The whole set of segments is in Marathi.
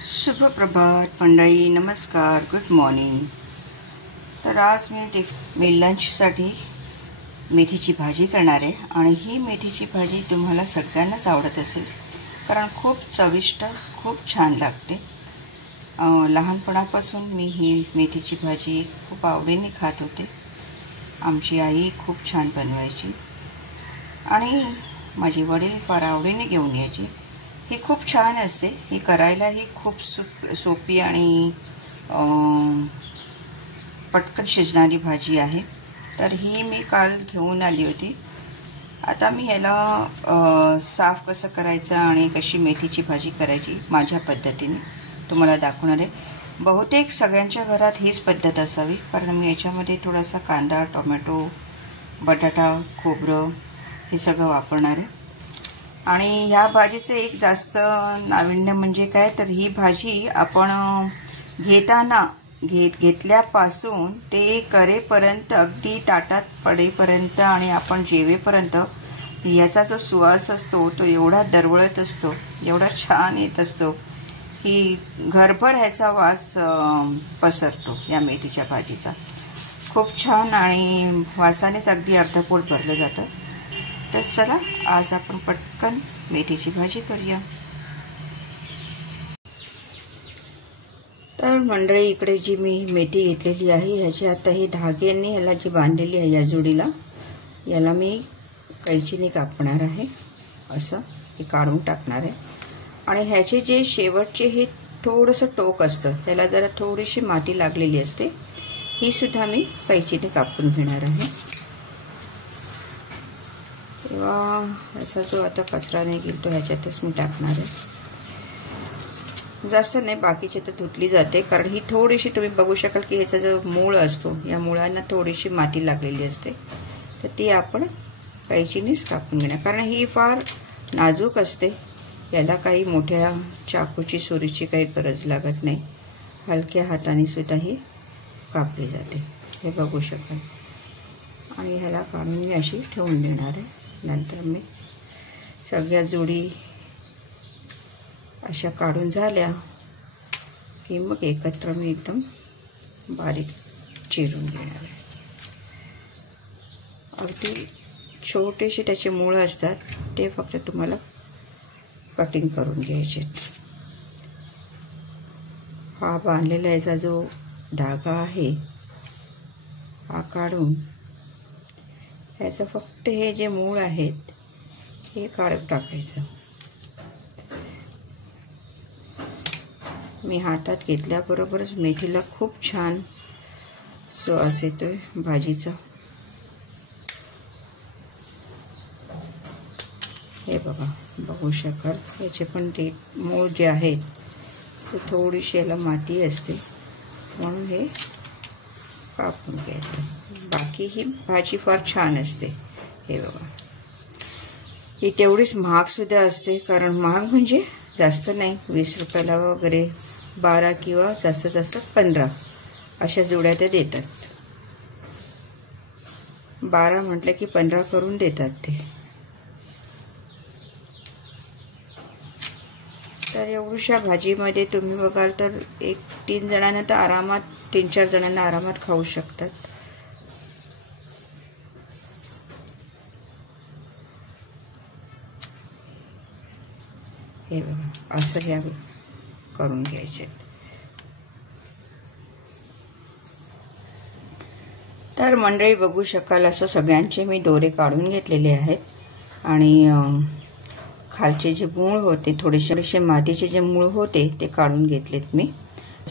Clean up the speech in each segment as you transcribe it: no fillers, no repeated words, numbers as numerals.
शुभ प्रभात मंडळी, नमस्कार, गुड मॉर्निंग। तर आज मी लंचसाठी मेथीची भाजी करणार आहे आणि ही मेथीची भाजी तुम्हाला सगळ्यांनाच आवडत असेल कारण खूप चविष्ट, खूप छान लागते। लहानपणापासून मी ही मेथीची भाजी खूप आवडीने खात होते। आमची आई खूप छान बनवायची आणि माझे वडील फार आवडीने घेऊन यायचे। ही खूप छान असते, ही करायलाही खूप सोपी आणि पटकन शिजणारी भाजी आहे। तर ही मी काल घेऊन आली होती। आता मी याला साफ कसं करायचं आणि कशी मेथीची भाजी करायची माझ्या पद्धतीने तुम्हाला दाखवणार आहे। बहुतेक सगळ्यांच्या घरात हीच पद्धत असावी कारण मी याच्यामध्ये थोडासा कांदा, टोमॅटो, बटाटा, खोबरं हे सगळं वापरणार आहे। आणि ह्या भाजीचे एक जास्त नाविन्य म्हणजे काय तर ही भाजी आपण घेतल्यापासून ते करेपर्यंत अगदी ताटात पडेपर्यंत आणि आपण जेवेपर्यंत याचा जो सुवास असतो तो एवढा दरवळत असतो, एवढा छान येत असतो की घरभर ह्याचा वास पसरतो। या मेथीच्या भाजीचा खूप छान आणि वासानेच अगदी अर्ध पोट भरलं जातं। तर चला आज आपण पटकन मेथीची भाजी करूया। तर मंडळी, इकडे जी मी मेथी घेतलेली आहे ह्याची आता ही धाग्यांनी ह्याला जी बांधलेली आहे या जोडीला, याला मी कैचीने कापणार आहे। असं हे काढून टाकणार आहे आणि ह्याचे जे शेवटचे हे थोडंसं टोक असतं त्याला जरा थोडीशी माती लागलेली असते, ही सुद्धा मी कैचीने कापून घेणार आहे। तेव्हा ह्याचा जो आता कचरा निघेल तो ह्याच्यातच मी टाकणार आहे। जास्त नाही, बाकीची तर धुतली जाते कारण ही थोडीशी तुम्ही बघू शकाल की ह्याचा जो मूळ असतो या मुळांना थोडीशी माती लागलेली असते, तर ती आपण कैचीनेच कापून घेणार कारण ही फार नाजूक असते। याला काही मोठ्या चाकूची, सुरीची काही गरज लागत नाही, हलक्या हाताने सुद्धा ही कापली जाते, हे बघू शकाल। आणि ह्याला काढून मी अशी ठेवून देणार आहे। नंतर मी सगळ्या जोडी अशा काढून झाल्या की मग एकत्र मी एकदम बारीक चिरून घेणार आहे। अगदी छोटेसे त्याचे मूळ असतात, ते फक्त तुम्हाला कटिंग करून घ्यायचे। हा बांधलेला याचा जो धागा आहे हा काढून ह्याचं फक्त हे जे मूळ आहेत हे काढून टाकायचं। मी हातात घेतल्याबरोबरच मेथीला खूप छान सुवास येतोय भाजीचा। हे बघू शकाल, याचे पण ते मूळ जे आहेत ते थोडीशी याला माती असते म्हणून हे कापून घ्यायचं। बाकी ही भाजी फार छान असते। हे बघा, ही तेवढीच महाग सुद्धा असते कारण महाग म्हणजे जास्त नाही, 20 रुपयाला वगैरे 12 किंवा जास्तीत जास्त 15 अशा जोड्या ते देतात। 12 म्हटलं की 15 करून देतात ते। तर एवढ्याशा भाजीमध्ये तुम्ही बघाल तर 3 जणांना तर आरामात, 3-4 जणांना आरामात खाऊ शकतात। हे बघा, असं घ्या करून घ्यायचे। तर मंडळी बघू शकाल, असं सगळ्यांचे मी दोरे काढून घेतलेले आहेत आणि खालचे जे मूळ होते, थोडेसे मातीचे जे मूळ होते ते काढून घेतलेत मी।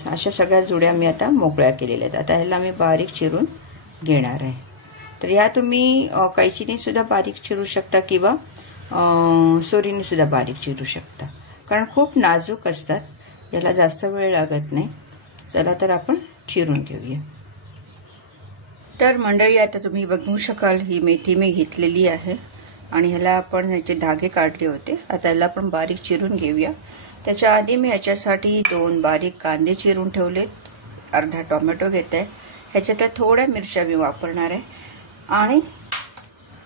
अशा सगळ्या जुड्या मी आता मोकळ्या केलेल्या आहेत। आता ह्याला मी बारीक चिरून घेणार आहे। तर या तुम्ही कैचीने सुद्धा बारीक चिरू शकता किंवा सुरीने सुद्धा बारीक चिरू शकता कारण खूप नाजूक असतात, याला जास्त वेळ लागत नाही। चला तर आपण चिरून घेऊया। तर मंडळी, आता तुम्ही बघू शकाल ही मेथी मी घेतलेली आहे आणि ह्याला आपण ह्याचे धागे काढले होते। आता ह्याला आपण बारीक चिरून घेऊया। त्याच्या आधी मी ह्याच्यासाठी 2 बारीक कांदे चिरून ठेवलेत, अर्धा टोमॅटो घेत आहे, ह्याच्यात थोड्या मिरच्या मी वापरणार आहे आणि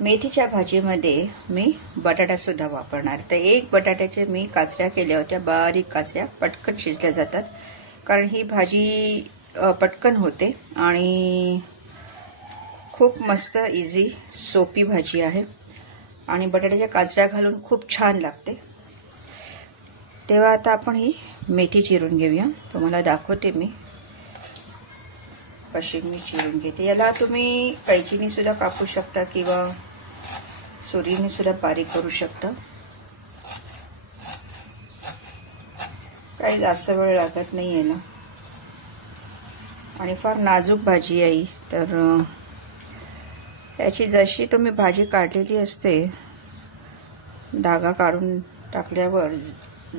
मेथीच्या भाजीमध्ये मी बटाटा सुद्धा वापरणार. तर एक बटाट्याचे मी काचऱ्या केल्या होत्या, बारीक काचऱ्या, पटकन शिजल्या जातात. कारण ही भाजी पटकन होते आणि खूप मस्त इझी सोपी भाजी आहे आणि बटाट्याच्या काचऱ्या घालून खूप छान लागते. तेव्हा आता आपण ही मेथी चिरून घेऊया. तुम्हाला दाखवते मी कशी मी चिरून घेते. याला तुम्ही कैचीने सुद्धा कापू शकता किंवा सुरीने सुद्धा बारीक करू शकता. काही जास्त वेळ लागत नाही आहे ना आणि फार नाजूक भाजी आहे. तर याची जशी तुम्ही भाजी काढलेली असते, धागा काढून टाकल्यावर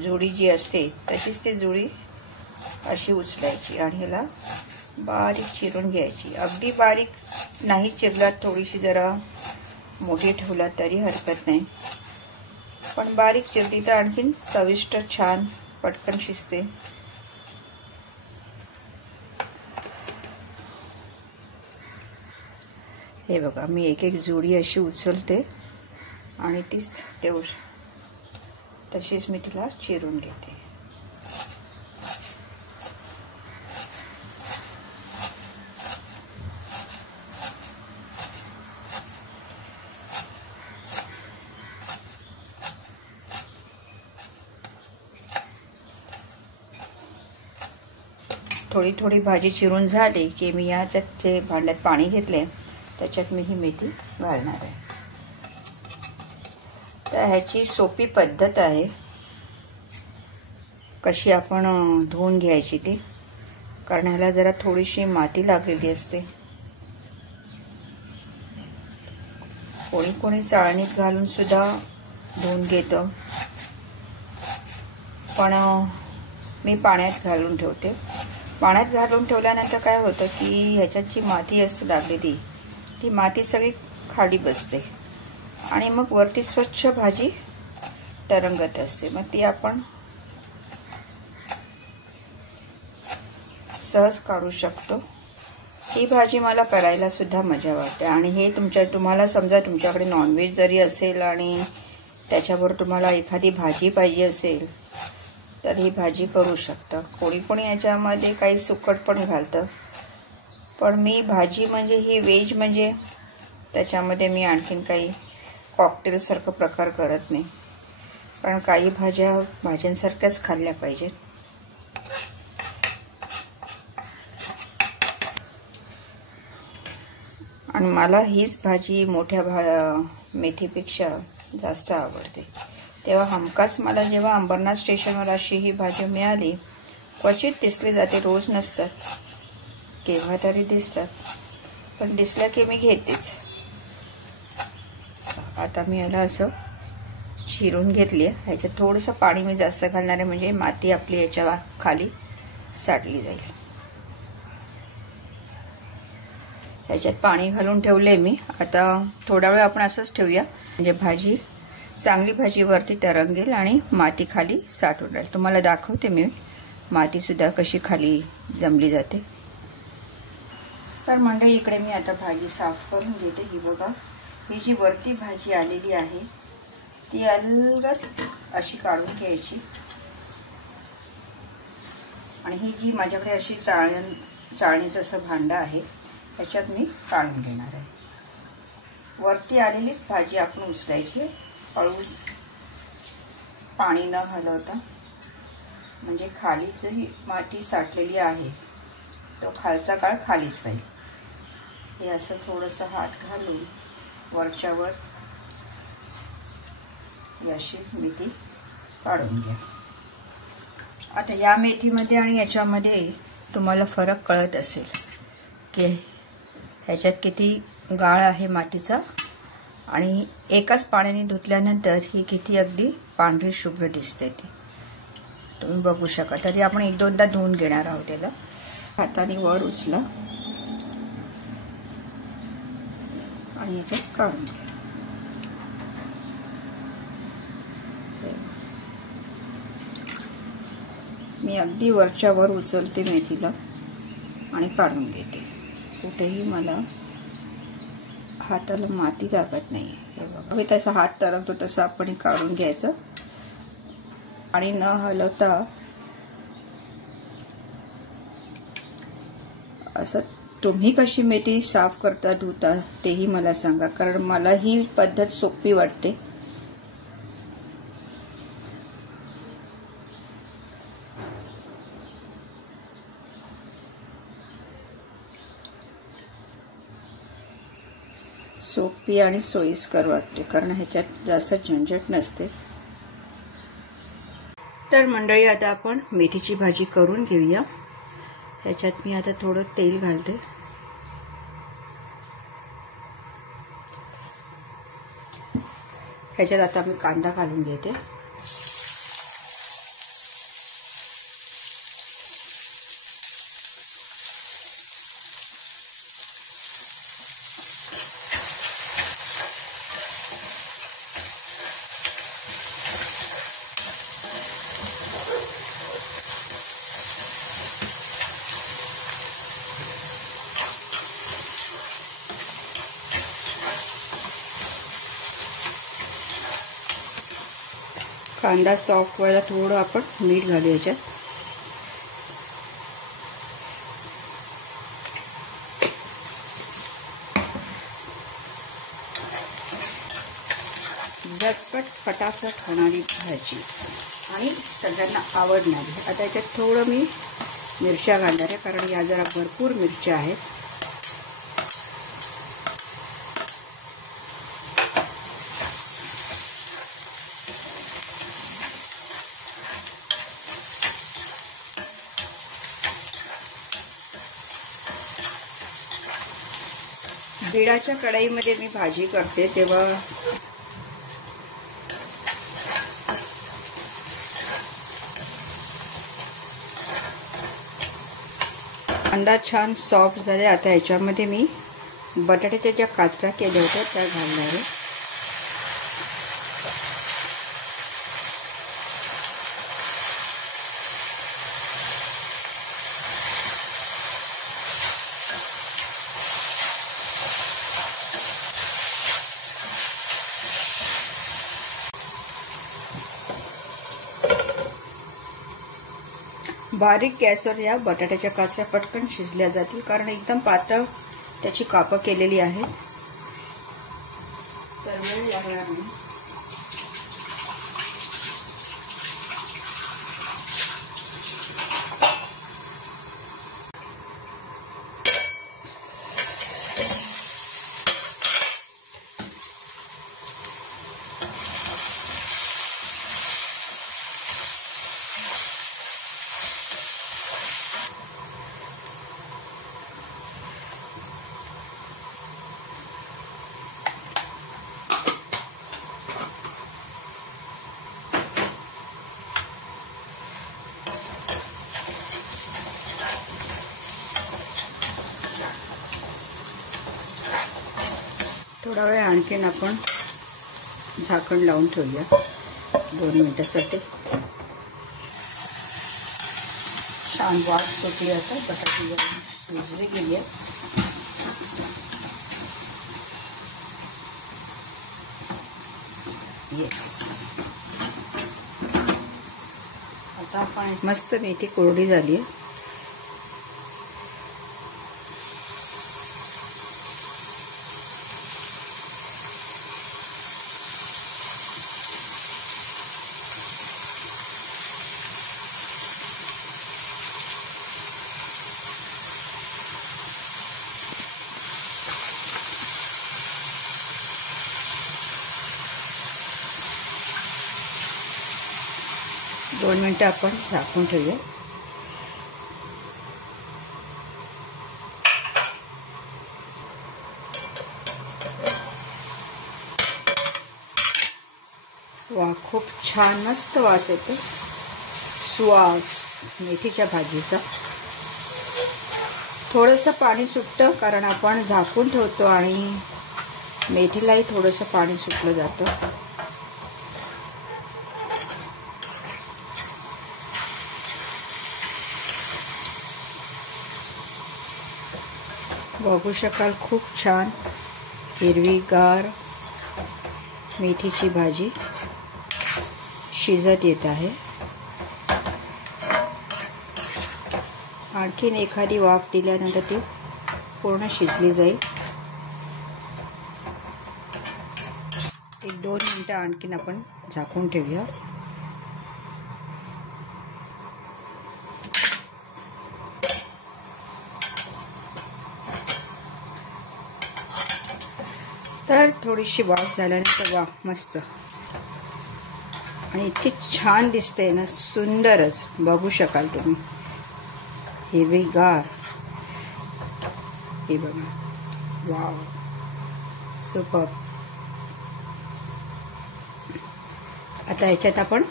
जुडी जी असते तशीच ती जुडी अशी उचलायची आणि ह्याला बारीक चिरून घ्यायची. अगदी बारीक नाही चिरलात, थोडीशी जरा मोठी ठेवलात तरी हरकत नाही, पण बारीक चिरली तर आणखीन चविष्ट छान पटकन शिजते. हे बघा, मी एक एक जुडी अशी उचलते आणि तीच तशीच मी तिला चिरून घेते. थोडी थोडी भाजी चिरून झाली की मी याच्यात जे भांड्यात पाणी घेतले त्याच्यात मी ही मेथी घालणार आहे. तर ह्याची सोपी पद्धत आहे कशी आपण धुवून घ्यायची ती. कारण ह्याला जरा थोडीशी माती लागलेली असते. कोणी कोणी चाळणीत घालून सुद्धा धुवून घेतं, पण मी पाण्यात घालून ठेवते. पाण्यात घालून ठेवल्यानंतर काय होतं की ह्याच्यात जी माती असते लागलेली, ती माती सगळी खाली बसते आणि मग वरती स्वच्छ भाजी तरंगत असते. मग ती आपण सहज काढू शकतो. ही भाजी मला करायला सुद्धा मजा वाटते. आणि हे तुम्हाला समजा तुमच्याकडे नॉनव्हेज जरी असेल आणि त्याच्याबरोबर तुम्हाला एखादी भाजी पाहिजे असेल तर ही भाजी करू शकता. कोणी कोणी याच्यामध्ये काही सुकट पण घालतं, पण मी भाजी म्हणजे ही व्हेज म्हणजे त्याच्यामध्ये मी आणखीन काही कॉकटेलसारखं प्रकार करत नाही. कारण काही भाज्यांसारख्याच खाल्ल्या पाहिजेत. आणि मला हीच भाजी मोठ्या मेथीपेक्षा जास्त आवडते. तेव्हा हमखास मला जेव्हा अंबरनाथ स्टेशनवर अशी ही भाजी मिळाली, क्वचित दिसली जाते, रोज नसतात, केव्हा तरी दिसतात, पण दिसल्या की मी घेतेच. आता मी याला असं चिरून घेतली आहे. ह्याच्यात थोडंसं पाणी मी जास्त घालणार आहे म्हणजे माती आपली याच्या खाली साठली जाईल. ह्याच्यात पाणी घालून ठेवले मी. आता थोडा वेळ आपण असंच ठेवूया म्हणजे चांगली भाजी वरती तरंगेल आणि माती खाली साठून राहील. तुम्हाला दाखवते मी माती सुद्धा कशी खाली जमली जाते. तर मंडळी, इकडे मी आता भाजी साफ करून घेते. ही बघा, ही जी वरती भाजी आलेली आहे ती अलगद अशी काढून घ्यायची आणि ही जी माझ्याकडे अशी चाळणीचं असं भांडं आहे त्याच्यात मी काढून घेणार आहे. वरती आलेलीच भाजी आपण उचलायची हळूच, पाणी न हलवता, म्हणजे खाली जी माती साठलेली आहे तो खालचा काळ खालीच राहील. हे असं थोडंसं हात घालून वरच्यावर अशी मेथी काढून घ्या. आता या मेथीमध्ये आणि याच्यामध्ये तुम्हाला फरक कळत असेल की ह्याच्यात किती गाळ आहे मातीचा आणि एकाच पाण्याने धुतल्यानंतर ही किती अगदी पांढरी शुभ्र दिसते. ती तुम्ही बघू शकता. तरी आपण एक दोनदा धुवून घेणार आहोत. त्याला हाताने वर उचला आणि याच्यात काढून घ्या. मी अगदी वरच्या वर उचलते मेथीला आणि काढून घेते. कुठेही मला हाताला माती लागत नाही. हे बघा, मी तसा हात तरंगतो तसं आपण काढून घ्यायचं आणि न हलवता असं. तुम्ही कशी मेथी साफ करता, धुता तेही मला सांगा, कारण मला ही पद्धत सोपी वाटते. सोपी आणि सोयीस्कर वाटते, कारण ह्याच्यात जास्त झंझट नसते. तर मंडळी, आता आपण मेथीची भाजी करून घेऊया. ह्याच्यात मी आता थोडं तेल घालते. ह्याच्यात आता मी कांदा घालून घेते. कांदा सॉफ्ट व्हायला थोडं आपण मीठ घालू याच्यात. झटपट फटाफट होणारी भाजी आणि सगळ्यांना आवडणारी. आता याच्यात थोडं मी मिरच्या घालणार आहे, कारण या जरा भरपूर मिरच्या आहेत. बिडाच्या कढईमध्ये मी भाजी करते तेव्हा कांदा छान सॉफ्ट झाले. आता याच्यामध्ये मी बटाट्याच्या ज्या काचऱ्या केल्या होत्या त्या घालणार आहे. बारीक गॅसवर या बटाट्याच्या काचऱ्या पटकन शिजल्या जातील, कारण एकदम पातळ त्याची कापं केलेली आहेत, तर वेळ लागणार नाही. थोडा वेळ आणखीन आपण झाकण लावून ठेवूया 2 मिनिटांसाठी. छान वाफ सुटली. आता बटाटे शिजली गेली आहे. येस, आता आपण मस्त मेथी कोरडी झाली आहे. दोन मिनिटं आपण झाकून ठेवूया. वा, खूप छान मस्त वास येतो. सुवास मेथीच्या भाजीचा. थोडंसं पाणी सुटतं, कारण आपण झाकून ठेवतो आणि मेथीलाही थोडंसं पाणी सुटलं जातं. बघू शकाल खूप छान हिरवीगार मेथीची भाजी शिजत येत आहे. आणखीन एखादी वाफ दिल्यानंतर ती पूर्ण शिजली जाईल. 1-2 मिनिटं आणखीन आपण झाकून ठेवूया. तर थोडीशी वाफ झाल्यानंतर वा मस्त आणि इतकी छान दिसते ना, सुंदरच. बघू शकाल तुम्ही, हिरवीगार. हे बघा, वाव, सुपर. आता ह्याच्यात आपण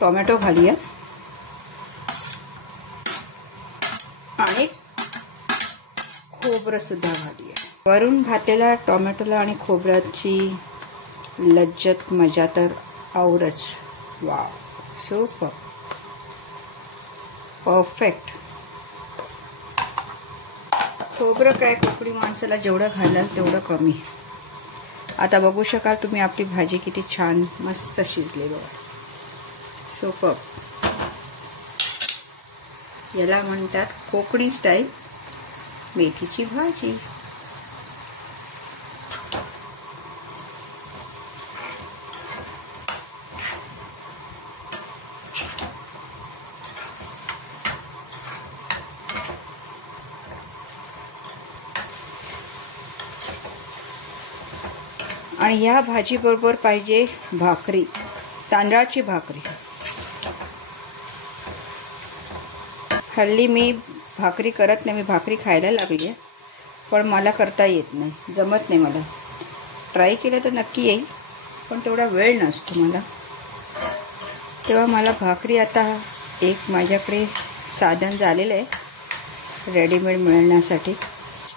टोमॅटो घालूया आणि खोबरं सुद्धा घालूया. वरून घातलेल्या टोमॅटोला आणि खोबऱ्याची लज्जत मजा तर औरच. Wow, super, perfect. खोबरं काय कोकणी माणसाला जेवढं घालाल तेवढं कमी. आता बघू शकाल तुम्ही आपली भाजी किती छान मस्त शिजली बघा. सुपर. याला म्हणतात कोकणी स्टाईल मेथीची भाजी. आणि ह्या भाजी बरोबर पाहिजे भाकरी, तांदळाची भाकरी. हल्ली मी भाकरी करत नाही, मी भाकरी खायला लागली आहे, पण मला करता येत नाही, जमत नाही मला. ट्राय केलं तर नक्की येईल, पण तेवढा वेळ नसतो मला. तेव्हा मला भाकरी आता एक माझ्याकडे साधन झालेलं आहे रेडीमेड मिळण्यासाठी.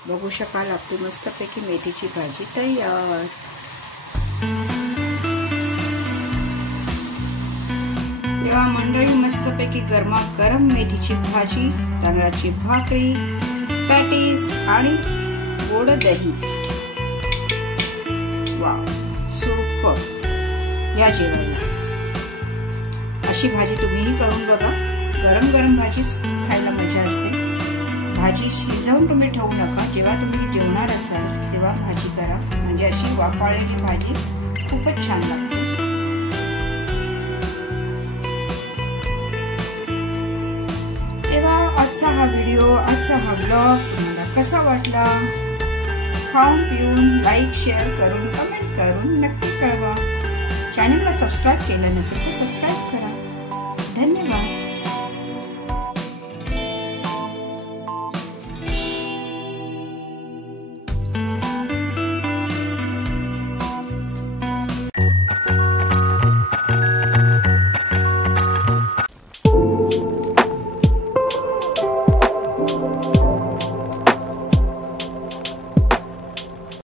बघू शकाल आपली मस्तपैकी मेथीची भाजी तयार. तेव्हा मंडळी मस्तपैकी गरमागरम मेथीची भाजी, तांदळाची भाकरी, पॅटीज आणि गोड दही. Wow, super. या जेवायला अशी भाजी तुम्हीही करून बघा. गरम गरम भाजीच खायला मजा असते. भाजी शिजवून तुम्ही ठेवू नका. जेव्हा तुम्ही जेवणार असाल तेव्हा भाजी करा, म्हणजे अशी वाफाळलेली भाजी खूपच छान लागते. तेव्हा आजचा हा व्हिडिओ, आजचा हा ब्लॉग तुम्हाला कसा वाटला? खाऊन पिऊन लाईक, शेअर करून, कमेंट करून नक्की कळवा. चॅनलला सबस्क्राईब केलं नसेल तर सबस्क्राईब करा.